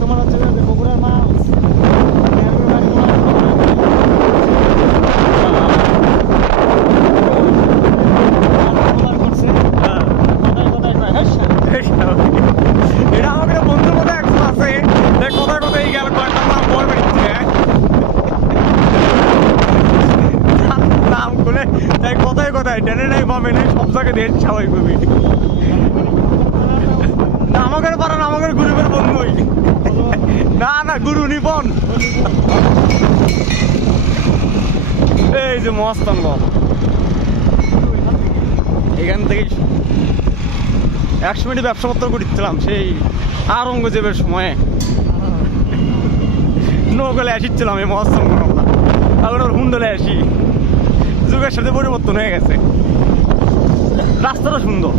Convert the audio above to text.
তোমার হচ্ছে যে বগুড়ার মাছ এটা আমাকে বন্ধুর মতো একজন আছে কোথায় কোথায় গেল কয়েকটা নাম বলবে নাম খুলে তাই কোথায় কোথায় টেনে নাই পাবে নাই সব জায়গায় দিয়ে স্বাভাবিক ভাবে না আমাকে পারেন আমাকে গ্রুপের বন্ধুই না না গুরু নিপন এই যে মস্তান বল এখান থেকে 100 মিনিট ব্যবসাপত্র করছিলাম সেই আওরঙ্গজেবের সময়ে নৌকালে আসিচ্ছিলাম এই মস্তান আমরা এখন ওর হুন্ডলে আসি যুগের সাথে পরিবর্তন হয়ে গেছে রাস্তাটা সুন্দর